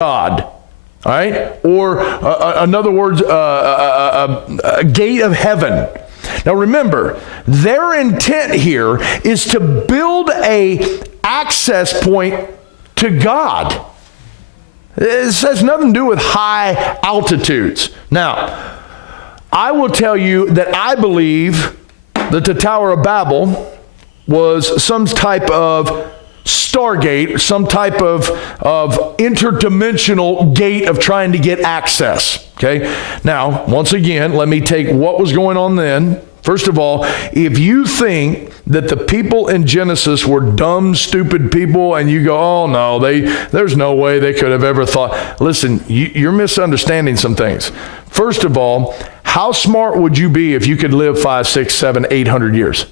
God. All right? Or, in other words, a gate of heaven. Now remember, their intent here is to build a access point to God. This has nothing to do with high altitudes. Now, I will tell you that I believe that the Tower of Babel was some type of stargate, some type of interdimensional gate of trying to get access. Okay? Now, once again, let me take what was going on then. First of all, if you think that the people in Genesis were dumb, stupid people, and you go, oh no, there's no way they could have ever thought. Listen, you're misunderstanding some things. First of all, how smart would you be if you could live 5, 6, 7, 800 years?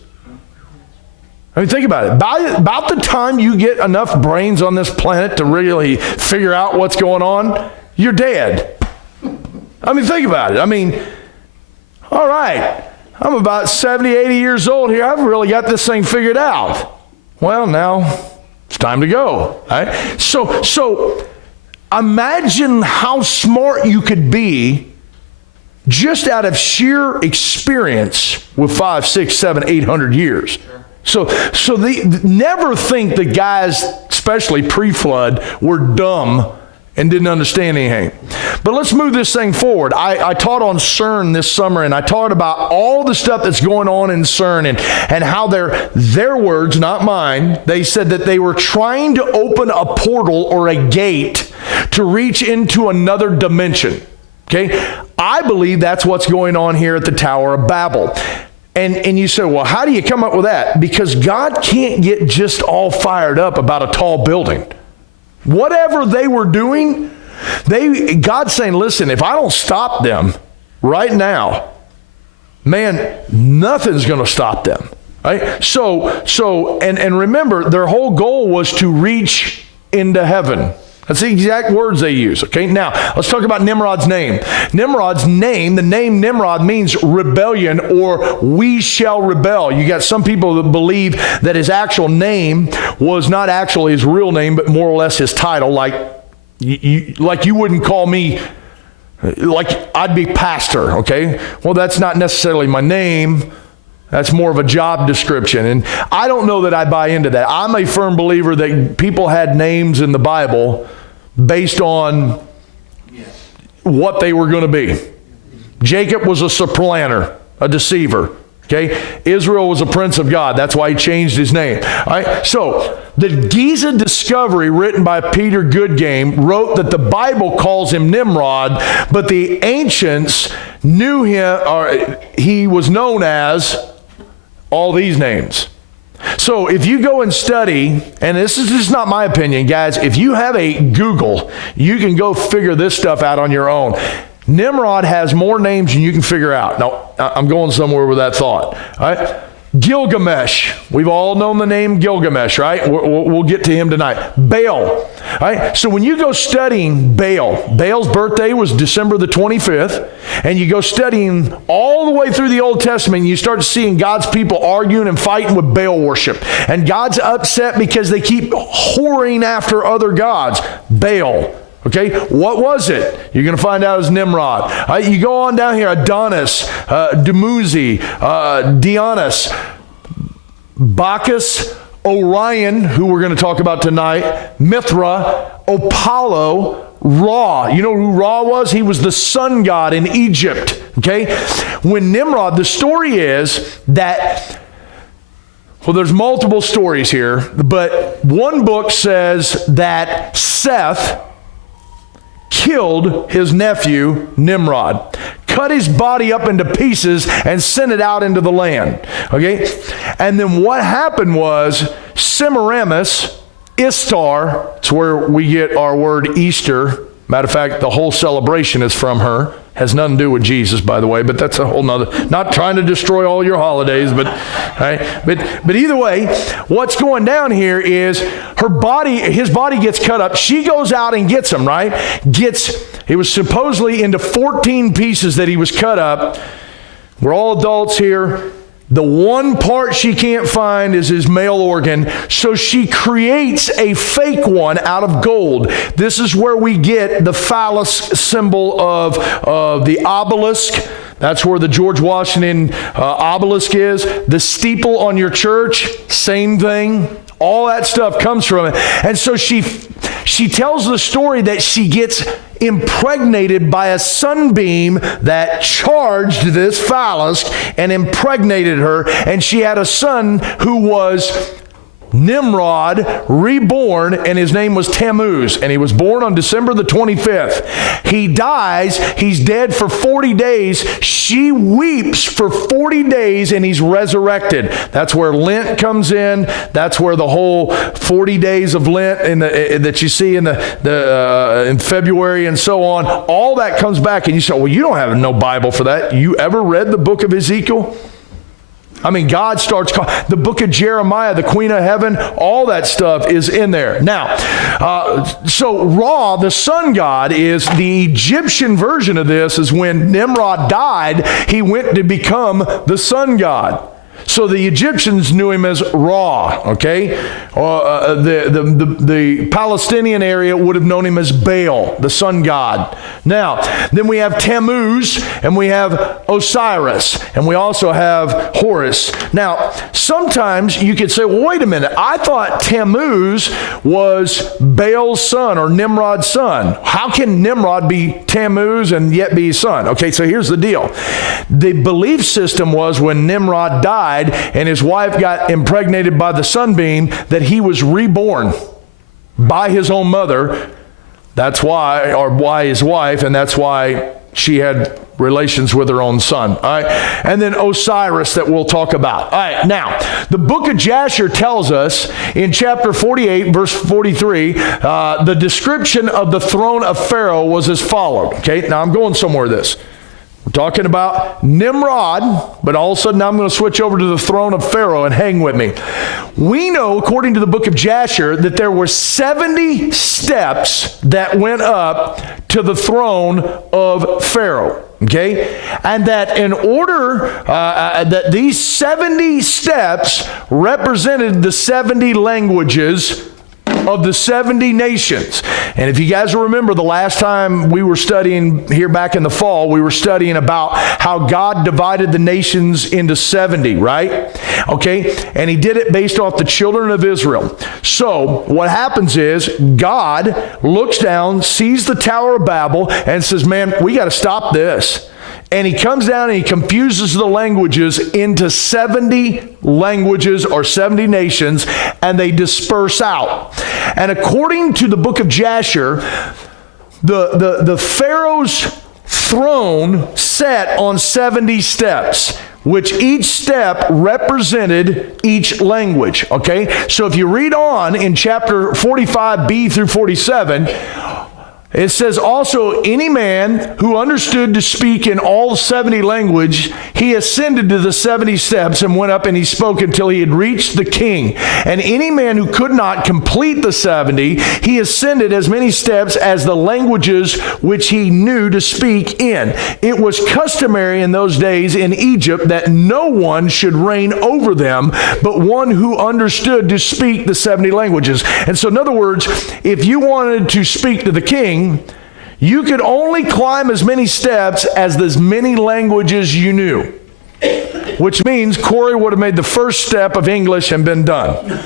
I mean, think about it. About the time you get enough brains on this planet to really figure out what's going on, you're dead. I mean, think about it. I mean, all right, I'm about 70, 80 years old here. I've really got this thing figured out. Well, now it's time to go. All right? So imagine how smart you could be just out of sheer experience with 5, 6, 7, 800 years. So they never think the guys, especially pre-flood, were dumb and didn't understand anything. But let's move this thing forward. I taught on CERN this summer, and I taught about all the stuff that's going on in CERN and how their words, not mine, they said that they were trying to open a portal or a gate to reach into another dimension. Okay? I believe that's what's going on here at the Tower of Babel. And you say, well, how do you come up with that? Because God can't get just all fired up about a tall building. Whatever they were doing, God's saying, listen, if I don't stop them right now, man, nothing's going to stop them. Right? So, and remember, their whole goal was to reach into heaven. That's the exact words they use, okay? Now, let's talk about Nimrod's name. Nimrod's name, the name Nimrod means rebellion or we shall rebel. You got some people that believe that his actual name was not actually his real name, but more or less his title, like you wouldn't call me, like I'd be pastor, okay? Well, that's not necessarily my name. That's more of a job description. And I don't know that I buy into that. I'm a firm believer that people had names in the Bible based on what they were going to be. Jacob was a supplanter, a deceiver. Okay? Israel was a prince of God. That's why he changed his name. All right? So, the Giza Discovery, written by Peter Goodgame, wrote that the Bible calls him Nimrod, but the ancients knew him, or he was known as all these names. So if you go and study, and this is just not my opinion, guys, if you have a Google, you can go figure this stuff out on your own. Nimrod has more names than you can figure out. Now, I'm going somewhere with that thought. All right? Gilgamesh. We've all known the name Gilgamesh, right? We'll get to him tonight. Baal. All right? So when you go studying Baal's birthday was December the 25th, and you go studying all the way through the Old Testament, you start seeing God's people arguing and fighting with Baal worship. And God's upset because they keep whoring after other gods. Baal. Okay, what was it? You're going to find out as Nimrod. You go on down here, Adonis, Dumuzi, Dionysus, Bacchus, Orion, who we're going to talk about tonight, Mithra, Apollo, Ra. You know who Ra was? He was the sun god in Egypt. Okay, when Nimrod, the story is that, well, there's multiple stories here, but one book says that Seth killed his nephew Nimrod, cut his body up into pieces and sent it out into the land. Okay? And then what happened was Semiramis, Istar, it's where we get our word Easter. Matter of fact, the whole celebration is from her. Has nothing to do with Jesus, by the way, but that's a whole nother, not trying to destroy all your holidays, but right? But either way, what's going down here is his body gets cut up. She goes out and gets him, right? It was supposedly into 14 pieces that he was cut up. We're all adults here. The one part she can't find is his male organ, so she creates a fake one out of gold. This is where we get the phallus symbol of the obelisk. That's where the George Washington obelisk is. The steeple on your church, same thing. All that stuff comes from it. And so she tells the story that she gets impregnated by a sunbeam that charged this phallus and impregnated her. And she had a son who was Nimrod, reborn, and his name was Tammuz, and he was born on December the 25th. He dies, he's dead for 40 days. She weeps for 40 days, and he's resurrected. That's where Lent comes in. That's where the whole 40 days of Lent that you see in in February and so on, all that comes back. And you say, well, you don't have no Bible for that. You ever read the book of Ezekiel? I mean, God starts the book of Jeremiah, the Queen of Heaven, all that stuff is in there. Now, so Ra, the sun god, is the Egyptian version of this. Is when Nimrod died, he went to become the sun god. So the Egyptians knew him as Ra, okay? The Palestinian area would have known him as Baal, the sun god. Now, then we have Tammuz, and we have Osiris, and we also have Horus. Now, sometimes you could say, well, wait a minute. I thought Tammuz was Baal's son or Nimrod's son. How can Nimrod be Tammuz and yet be his son? Okay, so here's the deal. The belief system was when Nimrod died, and his wife got impregnated by the sunbeam, that he was reborn by his own mother. That's why, or by his wife, and that's why she had relations with her own son. All right, and then Osiris that we'll talk about. All right, now the book of Jasher tells us in chapter 48, verse 43, the description of the throne of Pharaoh was as followed. Okay, now I'm going somewhere with this. We're talking about Nimrod, but all of a sudden I'm going to switch over to the throne of Pharaoh, and hang with me. We know, according to the book of Jasher, that there were 70 steps that went up to the throne of Pharaoh. Okay? And that in order, that these 70 steps represented the 70 languages of the 70 nations. And if you guys remember, the last time we were studying here back in the fall, we were studying about how God divided the nations into 70, right? Okay, and he did it based off the children of Israel. So what happens is God looks down, sees the Tower of Babel, and says, man, we got to stop this. And he comes down and he confuses the languages into 70 languages or 70 nations, and they disperse out. And according to the book of Jasher, the Pharaoh's throne sat on 70 steps, which each step represented each language. Okay? So if you read on in chapter 45b through 47, it says, also, any man who understood to speak in all 70 language, he ascended to the 70 steps and went up, and he spoke until he had reached the king. And any man who could not complete the 70, he ascended as many steps as the languages which he knew to speak in. It was customary in those days in Egypt that no one should reign over them, but one who understood to speak the 70 languages. And so, in other words, if you wanted to speak to the king, you could only climb as many steps as many languages you knew. Which means Corey would have made the first step of English and been done.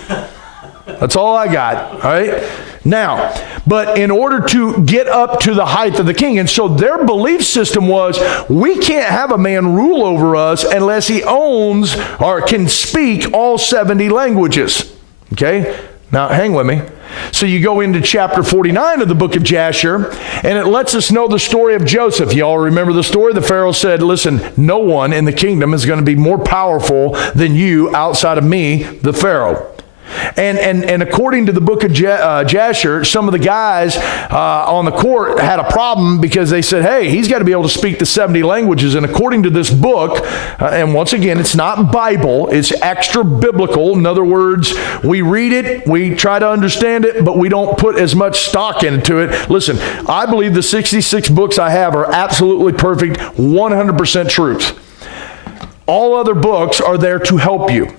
That's all I got, all right? Now, but in order to get up to the height of the king, and so their belief system was, we can't have a man rule over us unless he owns or can speak all 70 languages. Okay? Now, hang with me. So you go into chapter 49 of the book of Jasher, and it lets us know the story of Joseph. Y'all remember the story? The Pharaoh said, listen, no one in the kingdom is going to be more powerful than you outside of me, the Pharaoh. And according to the book of Jasher, some of the guys on the court had a problem because they said, hey, he's got to be able to speak the 70 languages. And according to this book, and once again, it's not Bible, it's extra biblical. In other words, we read it, we try to understand it, but we don't put as much stock into it. Listen, I believe the 66 books I have are absolutely perfect, 100% truth. All other books are there to help you.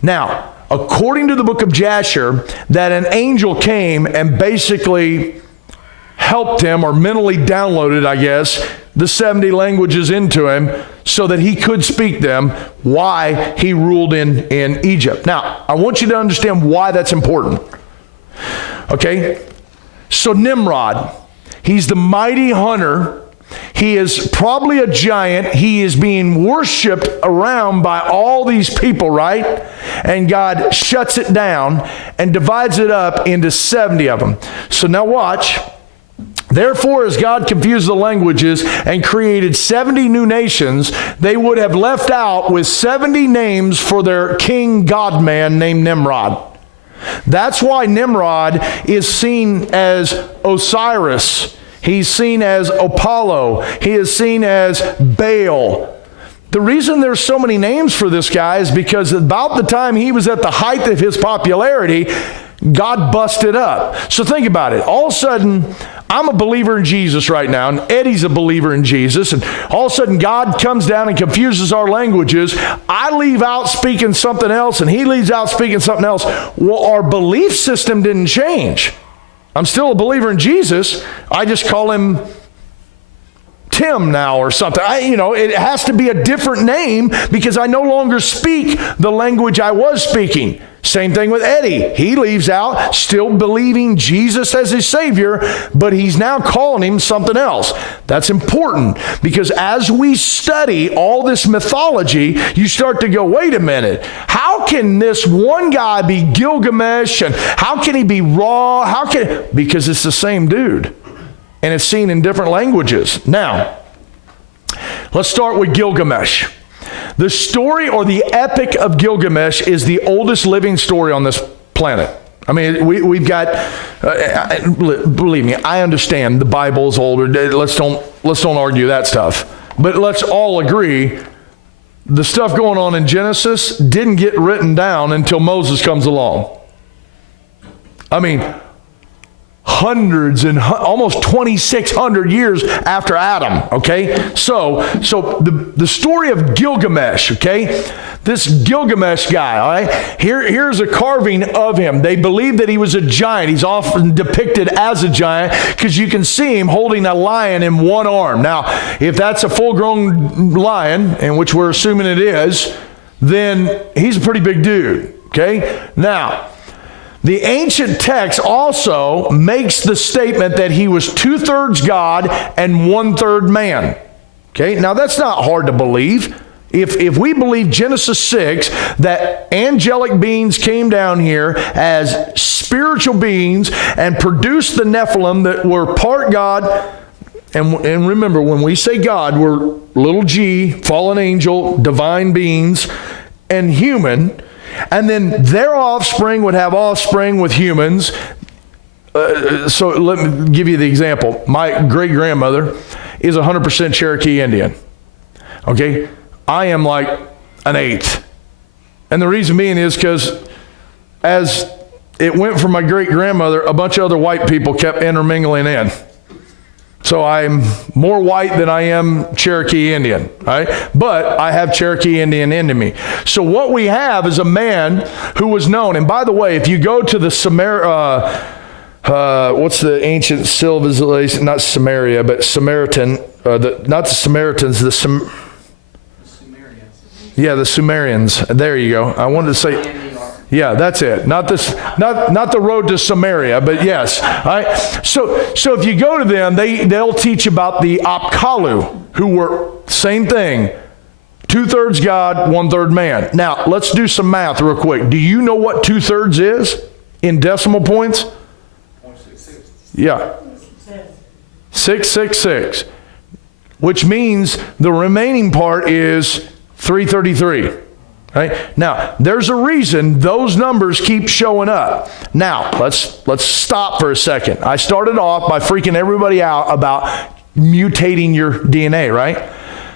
Now, according to the book of Jasher, that an angel came and basically helped him, or mentally downloaded, I guess, the 70 languages into him so that he could speak them, why he ruled in Egypt. Now, I want you to understand why that's important. Okay? So Nimrod, he's the mighty hunter. He is probably a giant. He is being worshiped around by all these people, right? And God shuts it down and divides it up into 70 of them. So now watch. Therefore, as God confused the languages and created 70 new nations, they would have left out with 70 names for their king God-man named Nimrod. That's why Nimrod is seen as Osiris. He's seen as Apollo. He is seen as Baal. The reason there's so many names for this guy is because about the time he was at the height of his popularity, God busted up. So think about it. All of a sudden, I'm a believer in Jesus right now, and Eddie's a believer in Jesus, and all of a sudden God comes down and confuses our languages. I leave out speaking something else, and he leaves out speaking something else. Well, our belief system didn't change. I'm still a believer in Jesus. I just call him Tim now or something. It has to be a different name because I no longer speak the language I was speaking. Same thing with Eddie. He leaves out still believing Jesus as his Savior, but he's now calling him something else. That's important because as we study all this mythology, you start to go, wait a minute, how can this one guy be Gilgamesh and how can he be Ra? Because it's the same dude and it's seen in different languages. Now, let's start with Gilgamesh. The story or the epic of Gilgamesh is the oldest living story on this planet. I mean, we've got, believe me, I understand the Bible is older. Let's don't argue that stuff. But let's all agree the stuff going on in Genesis didn't get written down until Moses comes along. I mean, hundreds and almost 2,600 years after Adam, okay? So the story of Gilgamesh, okay? This Gilgamesh guy, all right? Here's a carving of him. They believe that he was a giant. He's often depicted as a giant because you can see him holding a lion in one arm. Now, if that's a full-grown lion, and which we're assuming it is, then he's a pretty big dude, okay? Now, the ancient text also makes the statement that he was 2/3 God and 1/3 man. Okay, now that's not hard to believe. If we believe Genesis 6, that angelic beings came down here as spiritual beings and produced the Nephilim that were part God, and remember, when we say God, we're little g, fallen angel, divine beings, and human. And then their offspring would have offspring with humans. So let me give you the example. My great-grandmother is 100% Cherokee Indian. Okay? I am like an eighth. And the reason being is because as it went from my great-grandmother, a bunch of other white people kept intermingling in. So I'm more white than I am Cherokee Indian, right? But I have Cherokee Indian into me. So what we have is a man who was known. And by the way, if you go to the what's the ancient civilization? Not Samaria, but Samaritan. Not the Samaritans. The Sumerians. Yeah, the Sumerians. There you go. I wanted to say. Yeah, that's it. Not the road to Samaria, but yes. All right. So if you go to them, they'll teach about the Apkallu, who were same thing, 2/3 God, 1/3 man. Now let's do some math real quick. Do you know what 2/3 is in decimal points? 0.66. Yeah, 666, which means the remaining part is 333. Right? Now, there's a reason those numbers keep showing up. Now, let's stop for a second. I started off by freaking everybody out about mutating your DNA, right?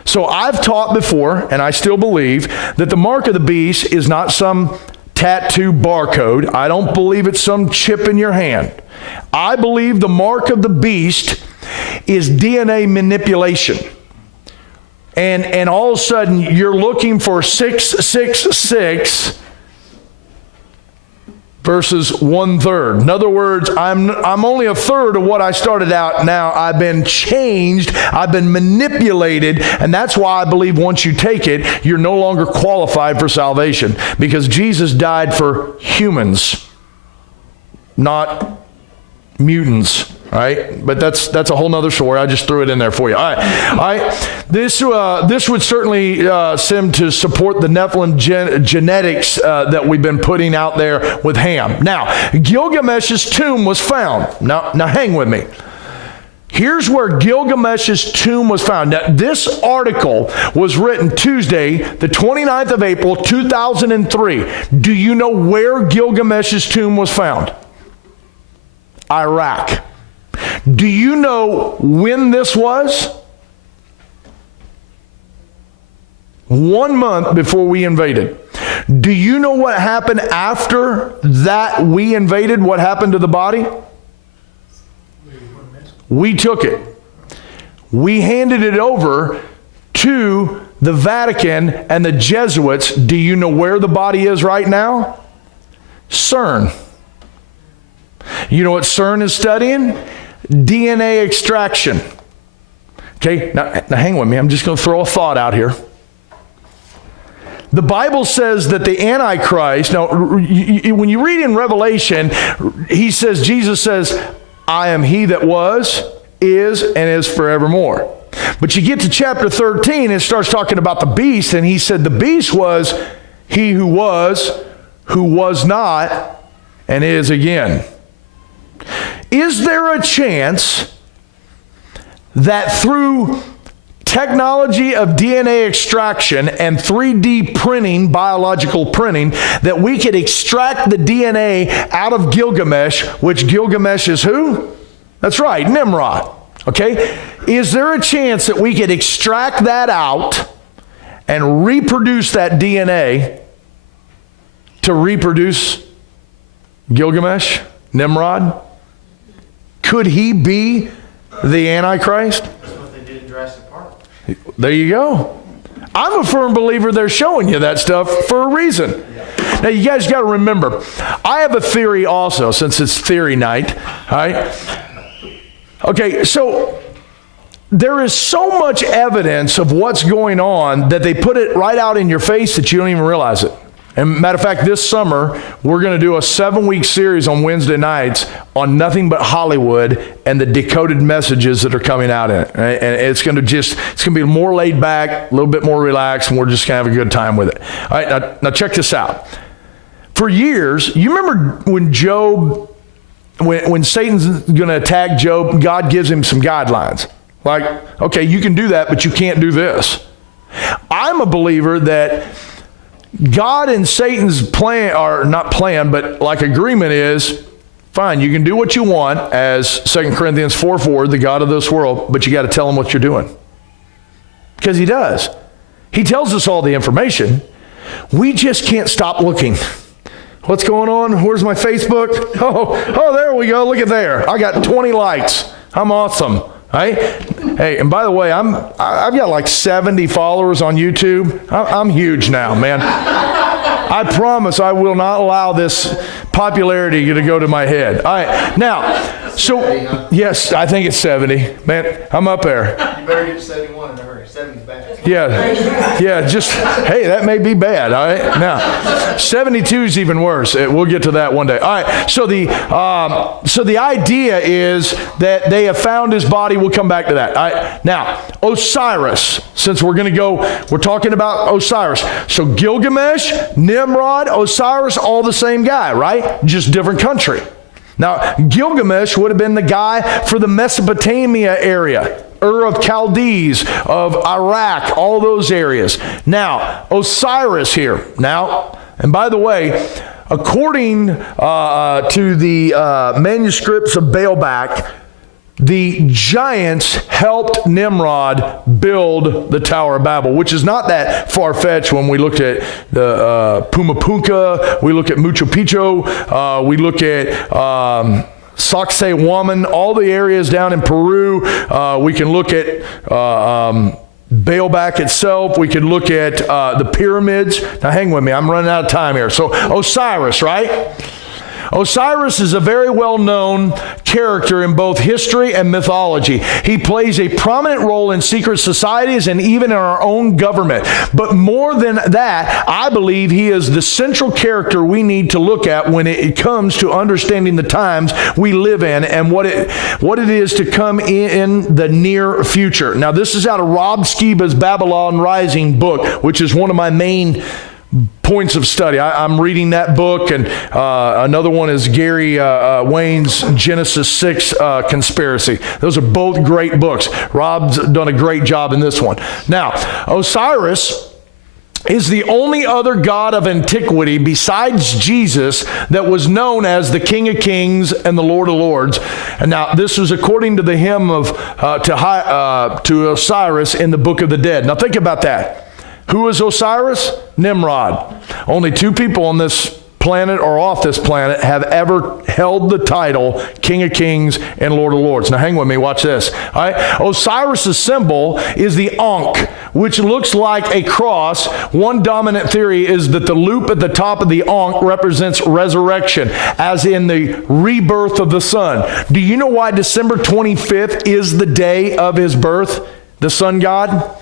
So I've taught before, and I still believe, that the mark of the beast is not some tattoo barcode. I don't believe it's some chip in your hand. I believe the mark of the beast is DNA manipulation. and all of a sudden you're looking for 666 versus 1/3. In other words, I'm only a third of what I started out. Now I've been changed, I've been manipulated, and that's why I believe once you take it, you're no longer qualified for salvation, because Jesus died for humans, not mutants. All right, but that's a whole nother story. I just threw it in there for you. All right. This would certainly seem to support the Nephilim genetics that we've been putting out there with Ham. Now, Gilgamesh's tomb was found. Now hang with me. Here's where Gilgamesh's tomb was found. Now, this article was written Tuesday, the 29th of April, 2003. Do you know where Gilgamesh's tomb was found? Iraq. Do you know when this was? 1 month before we invaded. Do you know what happened after that we invaded? What happened to the body? We took it. We handed it over to the Vatican and the Jesuits. Do you know where the body is right now? CERN. You know what CERN is studying? DNA extraction. Okay, now hang with me. I'm just going to throw a thought out here. The Bible says that the Antichrist, now when you read in Revelation, Jesus says, I am he that was, is, and is forevermore. But you get to chapter 13, it starts talking about the beast, and he said the beast was he who was not, and is again. Is there a chance that through technology of DNA extraction and 3D printing, biological printing, that we could extract the DNA out of Gilgamesh, which Gilgamesh is who? That's right, Nimrod. Okay? Is there a chance that we could extract that out and reproduce that DNA to reproduce Gilgamesh, Nimrod? Could he be the Antichrist? That's what they did in Jurassic Park. There you go. I'm a firm believer they're showing you that stuff for a reason. Now, you guys got to remember, I have a theory also, since it's theory night. All right? Okay, so there is so much evidence of what's going on that they put it right out in your face that you don't even realize it. And matter of fact, this summer, we're going to do a 7-week series on Wednesday nights on nothing but Hollywood and the decoded messages that are coming out in it. Right? And it's going to be more laid back, a little bit more relaxed, and we're just going to have a good time with it. All right, now check this out. For years, you remember when Job, when Satan's going to attack Job, God gives him some guidelines. Like, okay, you can do that, but you can't do this. I'm a believer that God and Satan's plan, or not plan, but like agreement is, fine, you can do what you want as 2 Corinthians 4:4, the God of this world, but you got to tell him what you're doing. Because he does. He tells us all the information. We just can't stop looking. What's going on? Where's my Facebook? Oh, there we go. Look at there. I got 20 likes. I'm awesome. Right? Hey, and by the way, I've got like 70 followers on YouTube. I'm huge now, man. I promise I will not allow this popularity to go to my head. All right, now, so yes, I think it's 70. Man, I'm up there. You better get to 71 in a hurry. 70's bad. Yeah, just, hey, that may be bad, all right? Now, 72 is even worse. We'll get to that one day. All right, so the idea is that they have found his body. We'll come back to that. All right, now, Osiris, since we're talking about Osiris. So Gilgamesh, Nimrod, Osiris, all the same guy, right? Just different country. Now, Gilgamesh would have been the guy for the Mesopotamia area, Ur of Chaldees, of Iraq, all those areas. Now, Osiris here. Now, and by the way, according to the manuscripts of Baalbek, the giants helped Nimrod build the Tower of Babel, which is not that far-fetched when we looked at the Pumapunka, we look at Machu Picchu, we look at Sacsayhuaman, all the areas down in Peru. We can look at Baalbek itself. We could look at the pyramids. Now hang with me, I'm running out of time here. So Osiris, right? Osiris is a very well-known character in both history and mythology. He plays a prominent role in secret societies and even in our own government. But more than that, I believe he is the central character we need to look at when it comes to understanding the times we live in and what it is to come in the near future. Now, this is out of Rob Skiba's Babylon Rising book, which is one of my main points of study. I'm reading that book, and another one is Gary Wayne's Genesis 6 Conspiracy. Those are both great books. Rob's done a great job in this one. Now, Osiris is the only other god of antiquity besides Jesus that was known as the King of Kings and the Lord of Lords. And now this was according to the hymn of to Osiris in the Book of the Dead. Now think about that. Who is Osiris? Nimrod. Only two people on this planet or off this planet have ever held the title King of Kings and Lord of Lords. Now hang with me, watch this. All right? Osiris's symbol is the Ankh, which looks like a cross. One dominant theory is that the loop at the top of the Ankh represents resurrection, as in the rebirth of the sun. Do you know why December 25th is the day of his birth, the sun god?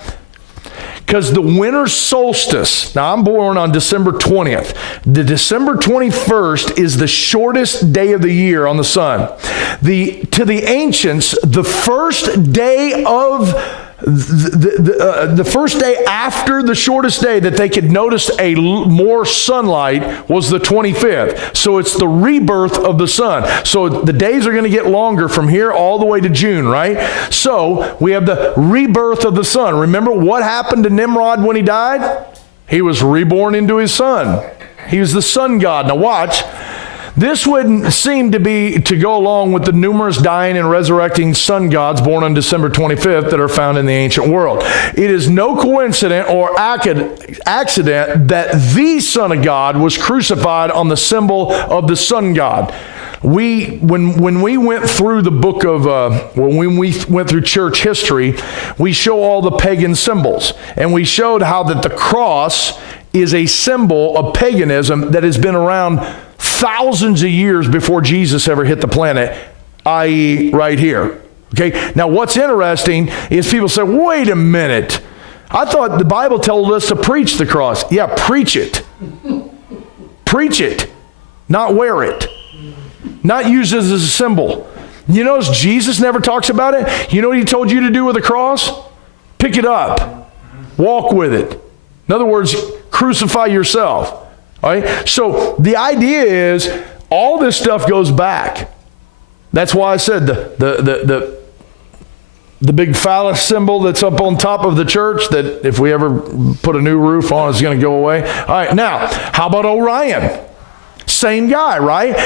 Because the winter solstice, now I'm born on December 20th. The December 21st is the shortest day of the year on the sun. To the ancients, the first day of the first day after the shortest day that they could notice more sunlight was the 25th. So it's the rebirth of the sun. So the days are going to get longer from here all the way to June, right? So we have the rebirth of the sun. Remember what happened to Nimrod when he died? He was reborn into his son. He was the sun god. Now watch. This would seem to go along with the numerous dying and resurrecting sun gods born on December 25th that are found in the ancient world. It is no coincidence or accident that the Son of God was crucified on the symbol of the sun god. When we went through the book of, when we went through church history, we show all the pagan symbols. And we showed how that the cross is a symbol of paganism that has been around thousands of years before Jesus ever hit the planet, i.e. right here. Okay, now what's interesting is people say, wait a minute, I thought the Bible told us to preach the cross. Yeah, preach it. Preach it, not wear it. Not use it as a symbol. You notice Jesus never talks about it? You know what he told you to do with the cross? Pick it up. Walk with it. In other words, crucify yourself. All right? So the idea is all this stuff goes back. That's why I said the big phallus symbol that's up on top of the church that if we ever put a new roof on, it's going to go away. All right, now, how about Orion? Same guy, right?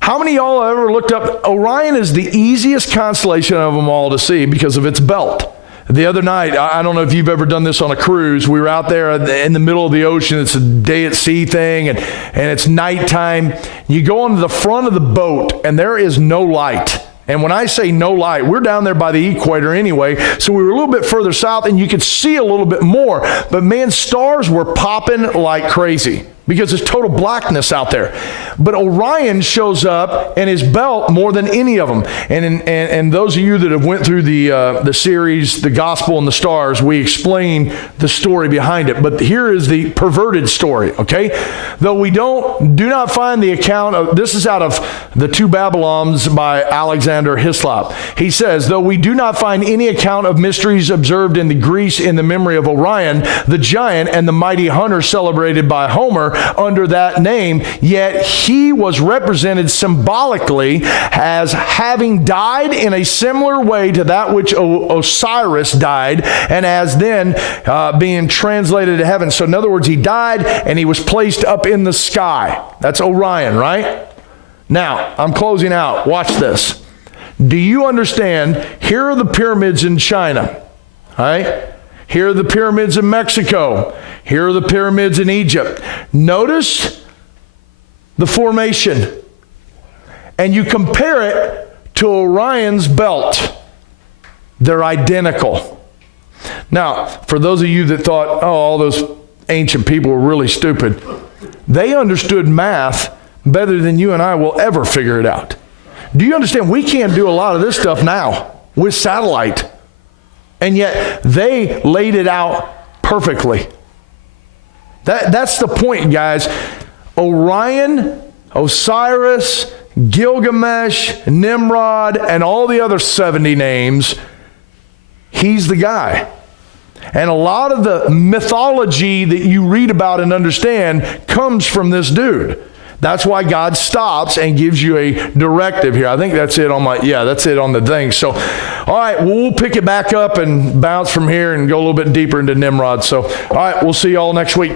How many of y'all have ever looked up? Orion is the easiest constellation of them all to see because of its belt. The other night, I don't know if you've ever done this on a cruise. We were out there in the middle of the ocean. It's a day at sea thing, and it's nighttime. You go onto the front of the boat, and there is no light. And when I say no light, we're down there by the equator anyway, so we were a little bit further south, and you could see a little bit more. But man, stars were popping like crazy because it's total blackness out there. But Orion shows up in his belt more than any of them. And those of you that have went through the series, The Gospel and the Stars, we explain the story behind it. But here is the perverted story, okay? Though we do not find the account of, this is out of The Two Babylons by Alexander Hislop. He says, though we do not find any account of mysteries observed in the Greece in the memory of Orion, the giant and the mighty hunter celebrated by Homer under that name, yet he was represented symbolically as having died in a similar way to that which Osiris died, and as then being translated to heaven. So in other words, he died and he was placed up in the sky. That's Orion, right? Now, I'm closing out. Watch this. Do you understand? Here are the pyramids in China, all right? Here are the pyramids in Mexico. Here are the pyramids in Egypt. Notice the formation. And you compare it to Orion's belt. They're identical. Now, for those of you that thought, oh, all those ancient people were really stupid, they understood math better than you and I will ever figure it out. Do you understand? We can't do a lot of this stuff now with satellite. And yet they laid it out perfectly. That's the point, guys. Orion, Osiris, Gilgamesh, Nimrod, and all the other 70 names, he's the guy. And a lot of the mythology that you read about and understand comes from this dude. That's why God stops and gives you a directive here. I think that's it on that's it on the thing. So, all right, we'll pick it back up and bounce from here and go a little bit deeper into Nimrod. So, all right, we'll see you all next week.